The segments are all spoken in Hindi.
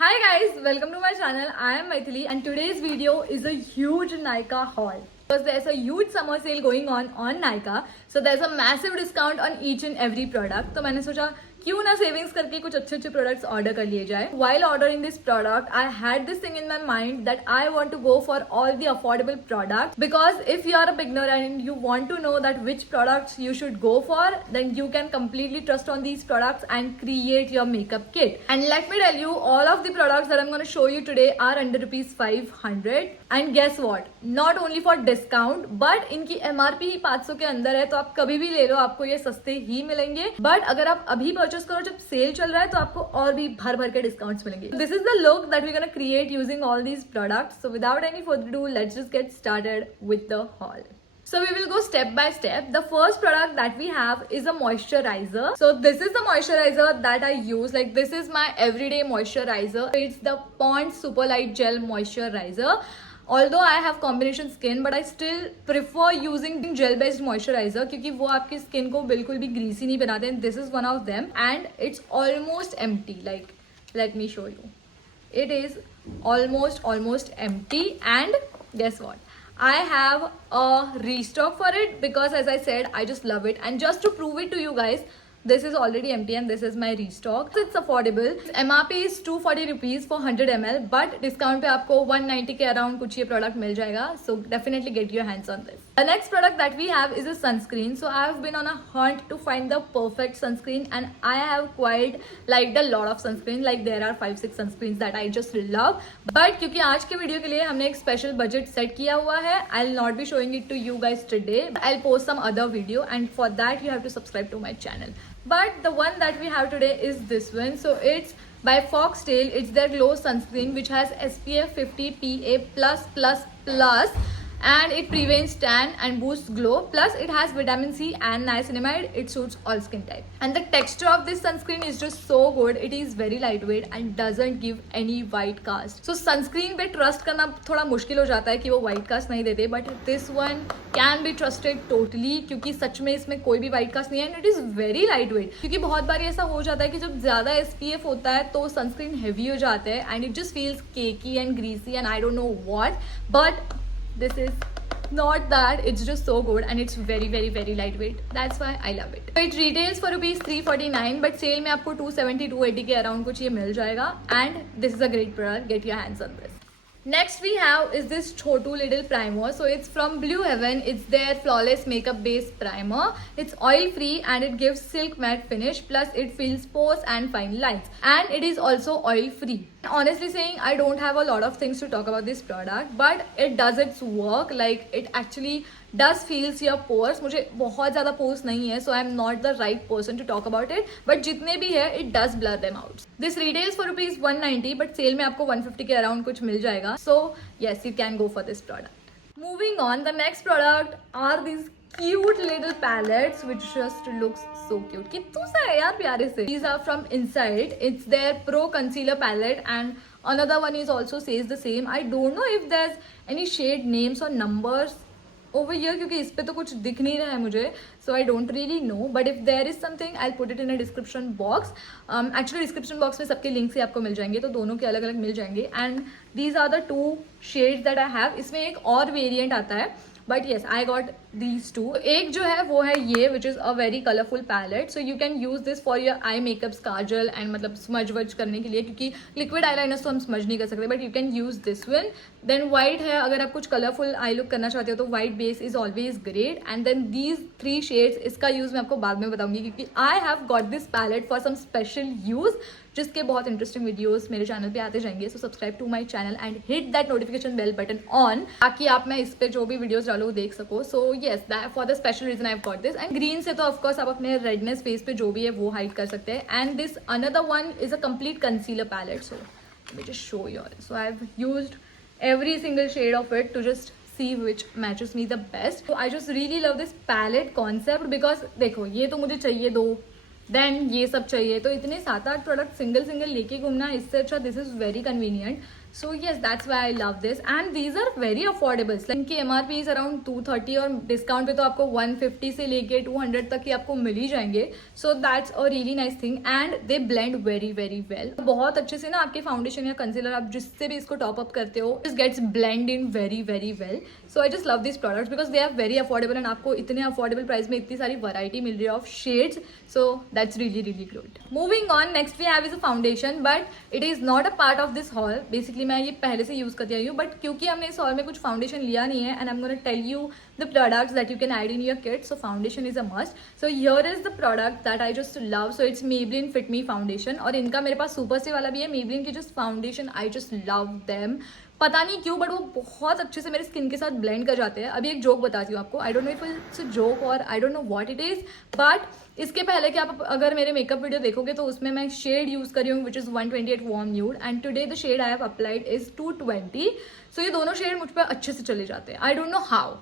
Hi guys, welcome to my channel. I am Maithili and today's video is a huge Nykaa haul. Because there's a huge summer sale going on Nykaa. So there's a massive discount on each and every product. तो मैंने सोचा क्यों ना सेविंग्स करके कुछ अच्छे अच्छे प्रोडक्ट्स ऑर्डर कर लिए जाए. While ordering this product, I had this thing in my mind that I want to go for all the affordable products because if you are a beginner and you want to know that which products you should go for, then you can completely trust on these products and create your makeup kit. And let me tell you, all of the products that I'm going to show you today are under rupees 500. And guess what? Not only for discount, but इनकी MRP ही 500 के अंदर है, तो आप कभी भी ले लो, आपको ये सस्ते ही मिलेंगे. बट अगर आप अभी परचेस करो जब सेल चल रहा है तो आपको और भी भर भर के डिस्काउंट्स मिलेंगे. This is the look that we gonna create using all these products. So without any further do, let's just get started with the haul. So we will go step by step. The first product that we have is a moisturizer. So this is the moisturizer that I use. Like this is my everyday moisturizer. It's the Pond's Super Light Gel Moisturizer. Although I have combination skin, but I still prefer using gel based moisturizer क्योंकि वो आपकी skin को बिल्कुल भी greasy नहीं बनाते. And this is one of them. And it's almost empty. Like let me show you. It is almost empty. And guess what? I have a restock for it because as I said, I just love it. And just to prove it to you guys, this is already empty and this is my restock. It's affordable. MRP is 240 rupees for 100 ml, but discount पे आपको 190 के around कुछ ये product मिल जाएगा. So definitely get your hands on this. The next product that we have is a sunscreen. So I have been on a hunt to find the perfect sunscreen and I have quite liked a lot of sunscreen. Like there are 5-6 sunscreens that I just love. But क्योंकि आज के वीडियो के लिए हमने एक special budget set किया हुआ है, I'll not be showing it to you guys today. I'll post some other video and for that you have to subscribe to my channel. But the one that we have today is this one. So it's by Foxtail. It's their glow sunscreen which has SPF 50 PA+++, and it prevents tan and boosts glow. Plus it has vitamin C and niacinamide. It suits all skin type. And the texture of this sunscreen is just so good. It is very lightweight and doesn't give any white cast. So sunscreen पे trust करना थोड़ा मुश्किल हो जाता है कि वो white cast नहीं देते. But this one can be trusted totally क्योंकि सच में इसमें कोई भी white cast नहीं है. And it is very lightweight. क्योंकि बहुत बार ऐसा हो जाता है कि जब ज़्यादा SPF होता है तो sunscreen heavy हो जाते हैं and it just feels cakey and greasy and I don't know what. But this is not that. It's just so good and it's very lightweight. That's why I love it. So it retails for rupees 349 but sale में आपको 270 280 के around कुछ ये मिल जाएगा. And this is a great product. Get your hands on this. Next we have is this Chotu Little Primer. So it's from Blue Heaven. It's their flawless makeup based primer. It's oil free and it gives silk matte finish. Plus it fills pores and fine lines. And it is also oil free. Honestly saying, I don't have a lot of things to talk about this product, but it does its work. Like it actually does feels your pores. मुझे बहुत ज़्यादा pores नहीं है, so I am not the right person to talk about it. But जितने भी है, it does blur them out. This retails for rupees 190, but sale में आपको 150 के around कुछ मिल जाएगा. So yes, you can go for this product. Moving on, the next product are these cute little palettes which just looks so cute. कितने से है यार प्यारे से. These are from Inside. It's their Pro Concealer palette and another one is also says the same. I don't know if there's any shade names or numbers over here क्योंकि इस पे तो कुछ दिख नहीं रहा है मुझे. So I don't really know. But if there is something, I'll put it in a description box. Actually description box में सबके links ही आपको मिल जाएंगे तो दोनों के अलग अलग मिल जाएंगे. And these are the two shades that I have. इसमें एक और variant आता है. But yes, I got these two. एक जो है वो है ये which is a very colorful palette. So you can use this for your eye makeups, Kajal and मतलब smudge वज करने के लिए क्योंकि liquid eyeliners तो हम smudge नहीं कर सकते. But you can use this one. Then white है, अगर आप कुछ colorful eye look करना चाहते हो तो white base is always great. And then these 3 shades, इसका use मैं आपको बाद में बताऊंगी क्योंकि I have got this palette for some special use. जिसके बहुत इंटरेस्टिंग वीडियोस मेरे चैनल पे आते जाएंगे. So subscribe to my channel and hit that notification bell button on ताकि आप मैं इस पे जो भी वीडियोस डालो देख सको. So yes, that for the special reason I have got this. And green से तो ऑफकोर्स आप अपने रेडनेस फेस पे जो भी है वो हाइड कर सकते हैं. And this another one is a complete concealer palette. So let me just show you all. So I have used every single shade of it to just see which matches me the best. So I just really love this palette concept because देखो ये तो मुझे चाहिए 2 देन ये सब चाहिए, तो इतने 7-8 प्रोडक्ट सिंगल सिंगल लेके घूमना, इससे अच्छा this is very convenient. So yes, that's why I love this, and these are very affordable. Like इनकी MRP is around 230 और डिस्काउंट पे तो आपको 150 से लेके 200 तक ही आपको मिल ही जाएंगे. So that's a really nice thing and they blend very very well. बहुत अच्छे से ना आपके फाउंडेशन या कंसीलर आप जिससे भी इसको टॉप अप करते हो, it gets blend in very very well. So I just love these products because they are very affordable and आपको इतने अफोर्डेबल प्राइस में इतनी सारी वैरायटी मिल रही है of shades. So that's really really good. Moving on, next we have is a foundation, but it is not a part of this haul. Basically मैं ये पहले से यूज करती आई हूँ, बट क्योंकि हमने इस हॉल में कुछ फाउंडेशन लिया नहीं है, and I am gonna tell you the products that you can add in your kit. So foundation is a must. So here is the product that I just love. So it's Maybelline Fit Me foundation, और इनका मेरे पास सुपर स्टे वाला भी है. Maybelline की just foundation I just love them. पता नहीं क्यों, बट वो बहुत अच्छे से मेरे स्किन के साथ ब्लेंड कर जाते हैं. अभी एक जोक बताती हूँ आपको. I don't know if it's a joke और I don't know what it is, but इसके पहले कि आप अगर मेरे मेकअप वीडियो देखोगे तो उसमें मैं शेड यूज करी हूँ which is 128 warm nude, and today the shade I have applied is 220. So ये दोनों शेड मुझ पर अच्छे से चले जाते हैं. आई डोंट नो हाउ.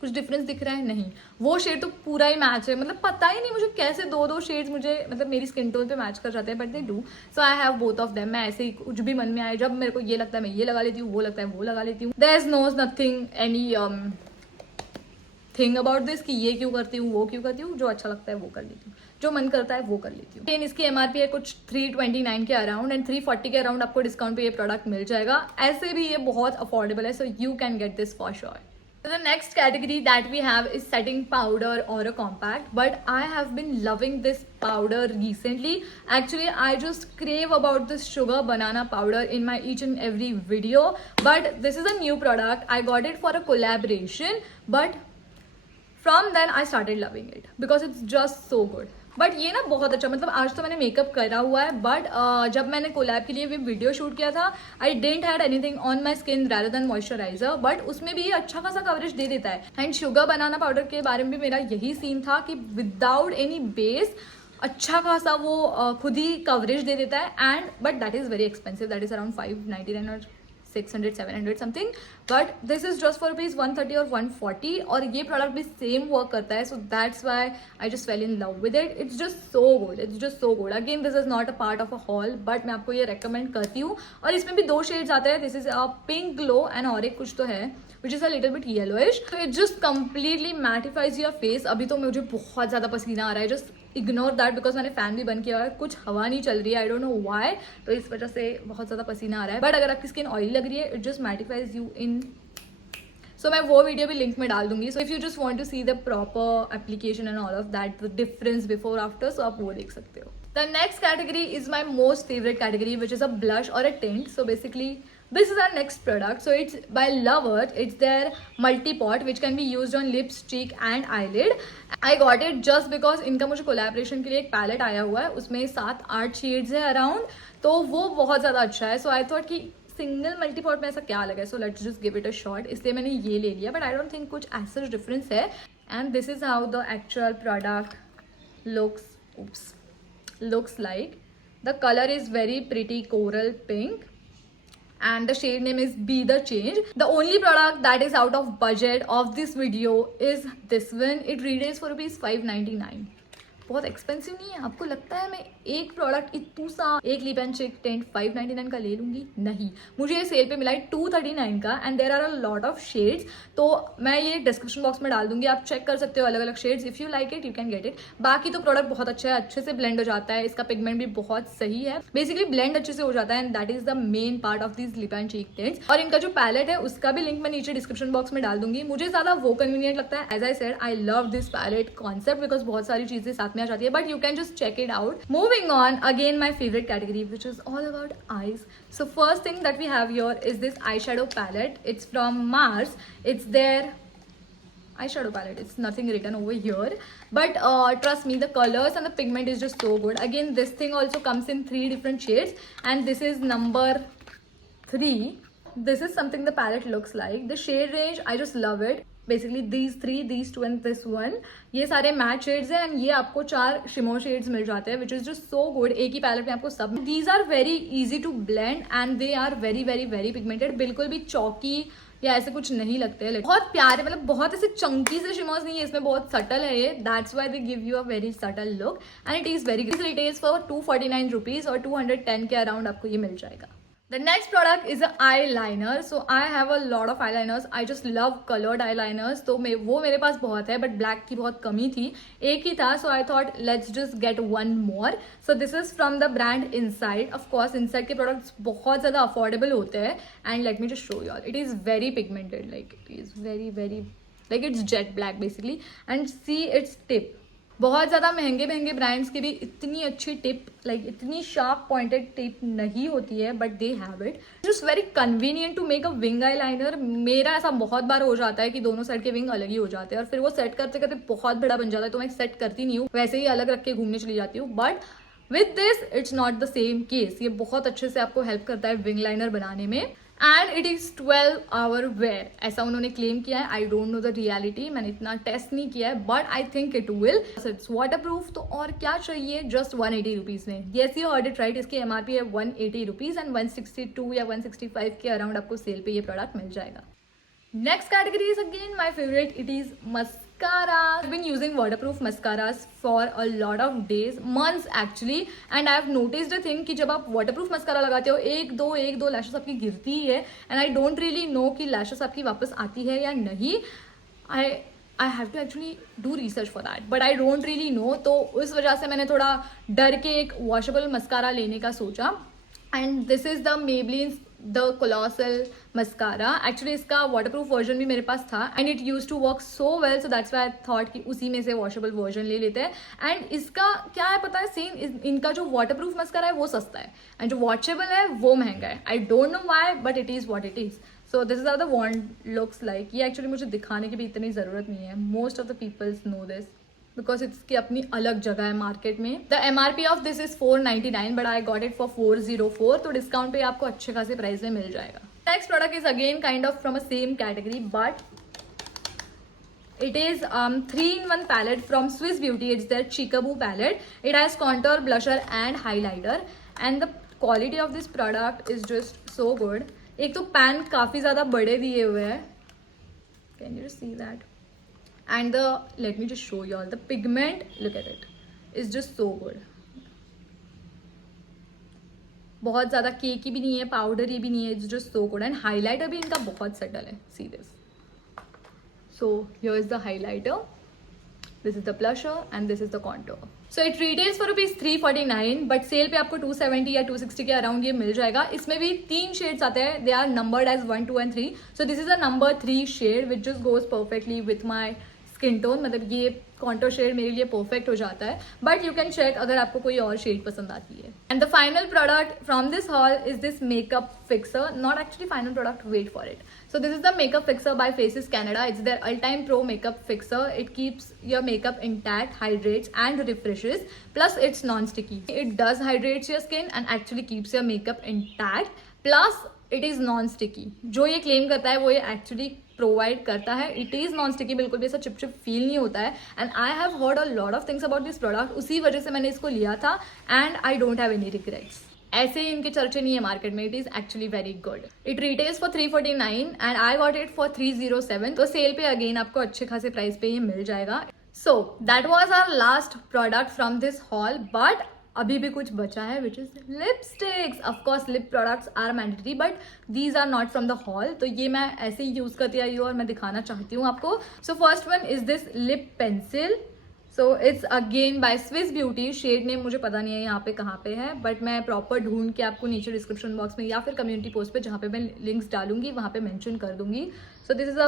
कुछ डिफरेंस दिख रहा है? नहीं. वो शेड तो पूरा ही मैच है, मतलब पता ही नहीं मुझे कैसे दो शेड्स मुझे मतलब मेरी स्किन टोन पे मैच कर जाते हैं, but they do. So I have both of them. मैं ऐसे ही कुछ भी मन में आए, जब मेरे को ये लगता है मैं ये लगा लेती हूँ, वो लगता है वो लगा लेती हूँ. There is no nothing any thing about this कि ये क्यों करती हूँ वो क्यों करती हूँ. जो अच्छा लगता है वो कर लेती हूँ, जो मन करता है वो कर लेती हूँ. लेकिन इसकी MRP है कुछ 329 के अराउंड, एंड 340 के अराउंड आपको डिस्काउंट पे ये प्रोडक्ट मिल जाएगा. ऐसे भी ये बहुत अफोर्डेबल है, so you can get this for sure. So the next category that we have is setting powder or a compact, but I have been loving this powder recently. Actually, I just crave about this sugar banana powder in my each and every video, but this is a new product. I got it for a collaboration, but from then I started loving it because it's just so good. But ये ना बहुत अच्छा, मतलब आज तो मैंने मेकअप करा हुआ है, बट जब मैंने कोलैब के लिए भी वीडियो शूट किया था, I didn't had anything on my skin rather than moisturiser, but उसमें भी ये अच्छा खासा कवरेज दे देता है. एंड शुगर बनाना पाउडर के बारे में भी मेरा यही सीन था कि विदाउट एनी बेस अच्छा खासा वो खुद ही कवरेज दे देता है. And but that is very expensive. That is around 599 और 600-700 something, but this is just for rupees 130 और 140, और ये प्रोडक्ट भी सेम वर्क करता है. सो that's why I just fail in love with it. It's just so good. It's just so good. Again this is not a part of a hall, but मैं आपको ये रेकमेंड करती हूँ. और इसमें भी 2 शेड्स आते हैं. This is a pink glow and और एक कुछ तो है which is a little bit yellowish. तो it just completely mattifies your face. अभी तो मुझे बहुत ज़्यादा पसीना आ रहा है. जस्ट इग्नोर दैट बिकॉज मैंने फैन भी बंद किया हुआ है, कुछ हवा नहीं चल रही है. आई डोंट नो व्हाई, तो इस वजह से बहुत ज़्यादा पसीना आ रहा है. बट अगर आपकी स्किन ऑयली लग रही है, it just mattifies you in. So मैं वो वीडियो भी लिंक में डाल दूंगी. So if you just want to see the proper application and all of that, the difference before after, so आप वो देख सकते हो. The next category is my most favourite category which is a blush or a tint. So basically this is our next product. So it's by Lovert. It's their multi-pot which can be used on lips, cheek and eyelid. I got it just because इनका मुझे कोलैबोरेशन के लिए एक पैलेट आया हुआ है, उसमें 7-8 शेड्स है अराउंड, तो वो बहुत ज़्यादा अच्छा है. सो आई थॉट कि सिंगल मल्टीपॉट में ऐसा क्या लगा है, so let's just give it a shot. इसलिए मैंने ये ले लिया, बट आई डोंट थिंक कुछ ऐसा डिफरेंस है. And this is how the actual product looks like. The color is very pretty coral pink and the shade name is Be The Change. The only product that is out of budget of this video is this one. It retails for rupees 599. बहुत एक्सपेंसिव नहीं है. आपको लगता है मैं एक प्रोडक्ट इतू सा एक लिप एंड चेक टेंट 599 का ले लूंगी? नहीं, मुझे ये सेल पे मिला है 239 का and there are a lot of shades. तो मैं ये डिस्क्रिप्शन बॉक्स में डाल दूंगी, आप चेक कर सकते हो अलग अलग shades. If you like it you can get it. बाकी तो प्रोडक्ट बहुत अच्छा है, अच्छे से ब्लेंड हो जाता है, इसका पिगमेंट भी बहुत सही है. बेसिकली ब्लेंड अच्छे से हो जाता है and that is the main part of this lip and cheek tints. और इनका जो पैलेट है उसका भी लिंक मैं नीचे डिस्क्रिप्शन बॉक्स में डाल दूंगी. मुझे ज्यादा वो कन्वीनियंट लगता है. As I said I love this palette concept because बहुत सारी चीजें साथ में आ जाती है, but you can just check it out. Moving on, again my favorite category which is all about eyes. So first thing that we have here is this eyeshadow palette. It's from Mars. It's their eyeshadow palette. It's nothing written over here, but trust me, the colors and the pigment is just so good. Again, this thing also comes in 3 different shades and this is number 3. This is something the palette looks like. The shade range, I just love it. Basically these two and this one, ये सारे मैट शेड्स हैं एंड ये आपको 4 शिमो शेड्स मिल जाते हैं which is just so good. एक ही पैलेट में आपको सब. These are very easy to blend and they are very very very pigmented. बिल्कुल भी चौकी या ऐसे कुछ नहीं लगते हैं. बहुत प्यारे, मतलब बहुत ऐसे चंकी से शिमोस नहीं है इसमें, बहुत सटल है ये. That's why they give you a very subtle look and it is very good. Retails for 249 rupees और 210 के अराउंड आपको ये मिल जाएगा. The next product is an eyeliner. So I have a lot of eyeliners. I just love colored eyeliners. तो वो मेरे पास बहुत है, but black की बहुत कमी थी. एक ही था, so I thought let's just get one more. So this is from the brand Inside. Of course, Inside के products बहुत ज़्यादा affordable होते हैं. And let me just show you all. It is very pigmented. Like it is very very like it's jet black basically. And see its tip. बहुत ज़्यादा महंगे महंगे ब्रांड्स की भी इतनी अच्छी टिप, लाइक इतनी शार्प पॉइंटेड टिप नहीं होती है, but they have it. Just very convenient to make a wing eye liner. मेरा ऐसा बहुत बार हो जाता है कि दोनों साइड के विंग अलग ही हो जाते हैं और फिर वो सेट करते करते बहुत बड़ा बन जाता है, तो मैं सेट करती नहीं हूँ, वैसे ही अलग रख के घूमने चली जाती हूँ. But with this it's not the same case. ये बहुत अच्छे से आपको हेल्प करता है विंग लाइनर बनाने में. And it is 12 hour wear, ऐसा उन्होंने क्लेम किया है. I don't know the reality, मैंने इतना टेस्ट नहीं किया है, but I think it will. It's water proof, तो और क्या चाहिए. जस्ट 180 रुपीज़ में. Yes you heard it right. इसकी एमआरपी है 180 रुपीज़ एंड 162 या 165 के अराउंड आपको सेल पे ये प्रोडक्ट मिल जाएगा. Next category is again my favorite. It is mascara. I've been using waterproof mascaras for a lot of days, months actually, and I have noticed a thing कि जब आप waterproof mascara लगाते हो एक दो lashes आपकी गिरती ही है, and I don't really know कि lashes आपकी वापस आती है या नहीं. I have to actually do research for that, but I don't really know. तो उस वजह से मैंने थोड़ा डर के एक washable mascara लेने का सोचा. And this is the Maybelline the colossal mascara. Actually इसका वाटरप्रूफ वर्जन भी मेरे पास था and it use to work so well, so that's why I thought कि उसी में से वॉशेबल वर्जन ले लेते हैं. एंड इसका क्या है पता है सीन, इनका जो वाटरप्रूफ मस्कारा है वो सस्ता है एंड जो वॉशेबल है वो महंगा है. I don't know why, but it is what it is. So this is how the wand looks like. ये एक्चुअली मुझे दिखाने की भी इतनी ज़रूरत नहीं है. Most of the peoples know this because इसकी अपनी अलग जगह है मार्केट में. The MRP of this is 499 but I got it for 404, तो डिस्काउंट पे आपको अच्छे खासे प्राइस में मिल जाएगा. Next product is again kind of from a same category, but it is 3-in-1 palette from Swiss Beauty. It's their Chickaboo palette. It has contour, blusher and highlighter, and the quality of this product is just so good. एक तो पैन काफी ज्यादा बड़े दिए हुए हैं. Can you see that? And let me just show you all the pigment. Look at it. It's just so good. बहुत ज़्यादा केकी भी नहीं है, पाउडरी भी नहीं है. It's just so good. And highlighter भी इनका बहुत सटल है. See this. So here is the highlighter. This is the blusher and this is the contour. So it retails for rupees 349, but cell पे आपको 270 या 260 के अराउंड ये मिल जाएगा. इसमें भी 3 शेड्स आते हैं. They are numbered as 1, 2 and 3. So this is a number 3 shade which just goes perfectly with my skin tone. मतलब ये कॉन्टोर शेड मेरे लिए परफेक्ट हो जाता है, बट यू कैन चेक अगर आपको कोई और शेड पसंद आती है. And the final product from this haul is this makeup fixer. Not actually final product, wait for it. So this is the makeup fixer by Faces Canada. It's their all time pro makeup fixer. It keeps your makeup intact, hydrates and refreshes, plus it's non sticky. It does hydrates your skin and actually keeps your makeup intact, plus it is non sticky. जो ये क्लेम करता है वो ये एक्चुअली प्रोवाइड करता है. इट इज़ नॉन स्टिकी, बिल्कुल भी ऐसा चिपचिप फील नहीं होता है. And I have heard a lot of things about this product. उसी वजह से मैंने इसको लिया था and I don't have any regrets. ऐसे ही इनके चर्चे नहीं है मार्केट में. It is actually very good. It retails for 349 and I got it for 307. तो सेल पे अगेन आपको अच्छे खासे प्राइस पे ये मिल जाएगा. So that was our last product from this haul, but अभी भी कुछ बचा है which is lipsticks. Of course lip products are mandatory but these are not from the haul. तो ये मैं ऐसे ही यूज करती आई हूँ और मैं दिखाना चाहती हूँ आपको. So first one is this lip pencil. So it's again by Swiss Beauty. Shade name मुझे पता नहीं है यहाँ पे कहाँ पे है, बट मैं प्रॉपर ढूंढ के आपको नीचे डिस्क्रिप्शन बॉक्स में या फिर कम्युनिटी पोस्ट पे जहाँ पे मैं लिंक्स डालूंगी वहाँ पे मेंशन कर दूंगी. सो this is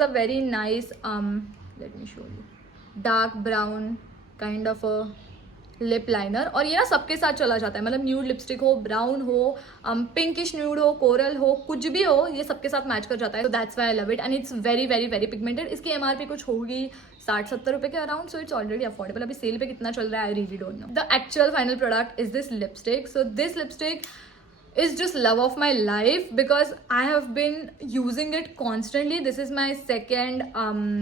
a very nice let me show you dark brown kind of a lip liner. और ये ना सबके साथ चला जाता है. मतलब न्यूड लिपस्टिक हो, ब्राउन हो, पिंकिश न्यूड हो, कोरल हो, कुछ भी हो, ये सबके साथ मैच कर जाता है. तो that's why I love it and it's very very very pigmented. इसकी एमआरपी कुछ होगी 60-70 रुपये के around. So it's already affordable. अभी सेल पे कितना चल रहा है I really don't know. The actual final product is this lipstick. So this lipstick is just love of my life because I have been using it constantly. This is my second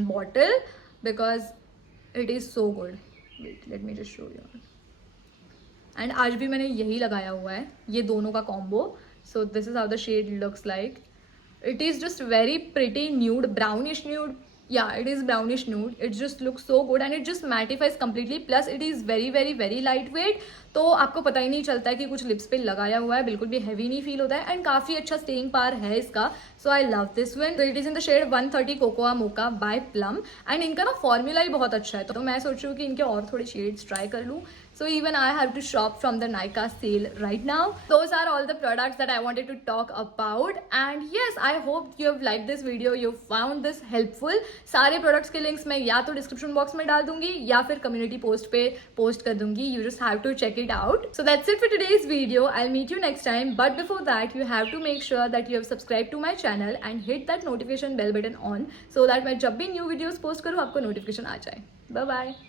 bottle because it is so good. Wait, let me just show you. And आज भी मैंने यही लगाया हुआ है, ये दोनों का combo. So this is how the shade looks like. It is just very pretty nude, brownish nude. Yeah, it is brownish nude. It just looks so good and it just mattifies completely. Plus it is very very very lightweight. तो आपको पता ही नहीं चलता है कि कुछ लिप्स पे लगाया हुआ है, बिल्कुल भी हैवी नहीं फील होता है एंड काफ़ी अच्छा स्टेइंग पावर है इसका. So I love this one. It is in the shade 130 cocoa mocha by Plum and इनका ना फॉर्मूला ही बहुत अच्छा है. तो मैं सोच रही हूँ कि इनके और थोड़े शेड्स ट्राई कर लूँ. So even I have to shop from the Nykaa sale right now. Those are all the products that I wanted to talk about. And yes, I hope you have liked this video. You found this helpful. सारे products के links मैं या तो description box में डाल दूंगी या फिर community post पे post कर दूंगी. You just have to check it out. So that's it for today's video. I'll meet you next time. But before that, you have to make sure that you have subscribed to my channel and hit that notification bell button on so that मैं जब भी new videos post करूँ आपको notification आ जाए. Bye bye.